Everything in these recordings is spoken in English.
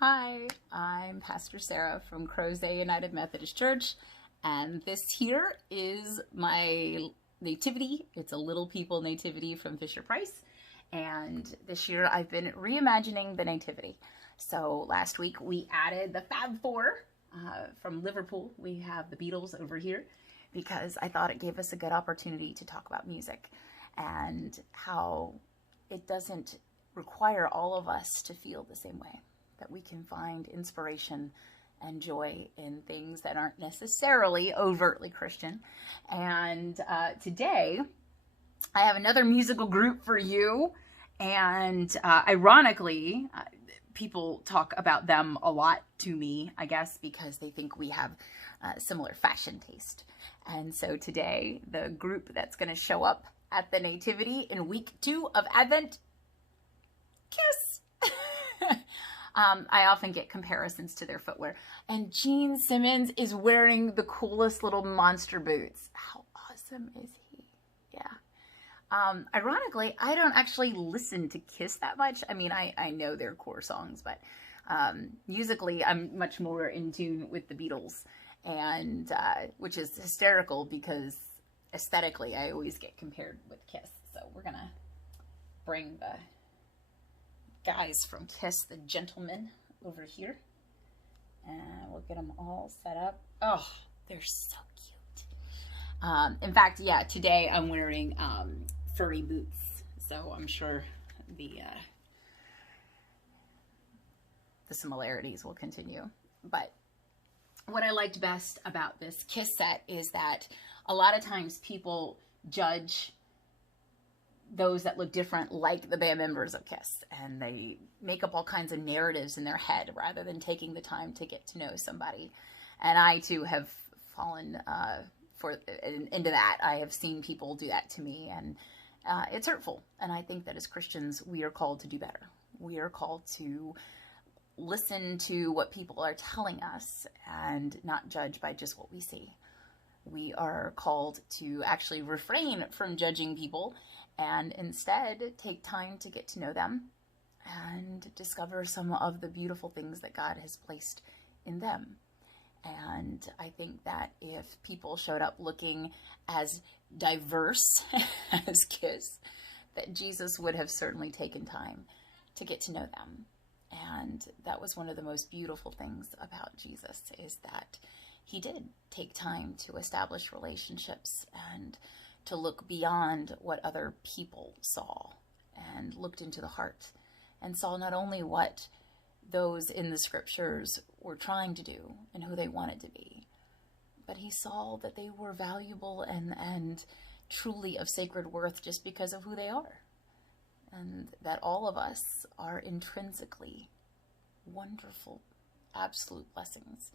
Hi, I'm Pastor Sarah from Crozet United Methodist Church, and this here is my nativity. It's a Little People nativity from Fisher-Price, and this year I've been reimagining the nativity. So last week we added the Fab Four from Liverpool. We have the Beatles over here because I thought it gave us a good opportunity to talk about music and how it doesn't require all of us to feel the same way, that we can find inspiration and joy in things that aren't necessarily overtly Christian. And today, I have another musical group for you. And ironically, people talk about them a lot to me, I guess, because they think we have similar fashion taste. And so today, the group that's going to show up at the Nativity in week 2 of Advent, Kiss. I often get comparisons to their footwear. And Gene Simmons is wearing the coolest little monster boots. How awesome is he? Yeah. Ironically, I don't actually listen to Kiss that much. I mean, I know their core songs, but musically, I'm much more in tune with the Beatles, and which is hysterical because aesthetically, I always get compared with Kiss. So we're going to bring the guys from Kiss, the gentlemen, over here, and we'll get them all set up. Oh, they're so cute. In fact, yeah, today I'm wearing furry boots, so I'm sure the similarities will continue. But what I liked best about this Kiss set is that a lot of times people judge those that look different like the band members of Kiss, and they make up all kinds of narratives in their head rather than taking the time to get to know somebody. And I too have fallen into that. I have seen people do that to me, and it's hurtful. And I think that as Christians, we are called to do better. We are called to listen to what people are telling us and not judge by just what we see. We are called to actually refrain from judging people and instead take time to get to know them and discover some of the beautiful things that God has placed in them. And I think that if people showed up looking as diverse as Kiss, that Jesus would have certainly taken time to get to know them. And that was one of the most beautiful things about Jesus, is that he did take time to establish relationships and to look beyond what other people saw, and looked into the heart and saw not only what those in the scriptures were trying to do and who they wanted to be, but he saw that they were valuable and truly of sacred worth just because of who they are, and that all of us are intrinsically wonderful, absolute blessings.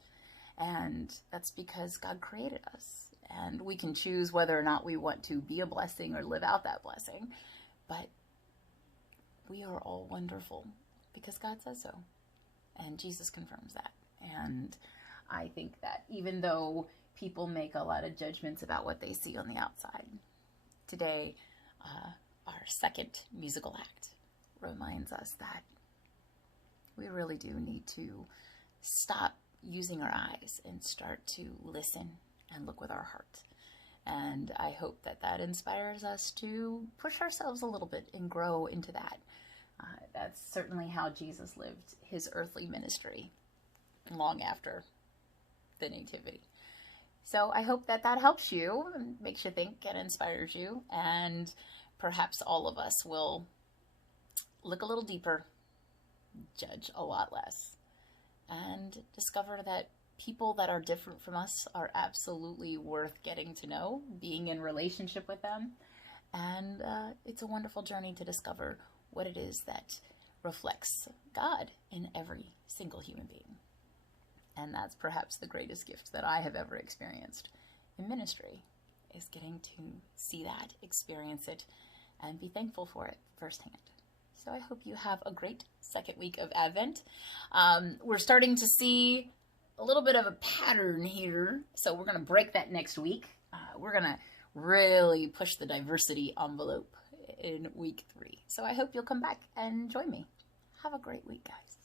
And that's because God created us. And we can choose whether or not we want to be a blessing or live out that blessing. But we are all wonderful because God says so. And Jesus confirms that. And I think that even though people make a lot of judgments about what they see on the outside, today, our second musical act reminds us that we really do need to stop using our eyes and start to listen and look with our heart. And I hope that that inspires us to push ourselves a little bit and grow into that. That's certainly how Jesus lived his earthly ministry long after the Nativity. So I hope that that helps you and makes you think and inspires you. And perhaps all of us will look a little deeper, judge a lot less, and discover that people that are different from us are absolutely worth getting to know, being in relationship with them. And it's a wonderful journey to discover what it is that reflects God in every single human being. And that's perhaps the greatest gift that I have ever experienced in ministry, is getting to see that, experience it, and be thankful for it firsthand. So I hope you have a great second week of Advent. We're starting to see a little bit of a pattern here, so we're going to break that next week. We're going to really push the diversity envelope in week 3. So I hope you'll come back and join me. Have a great week, guys.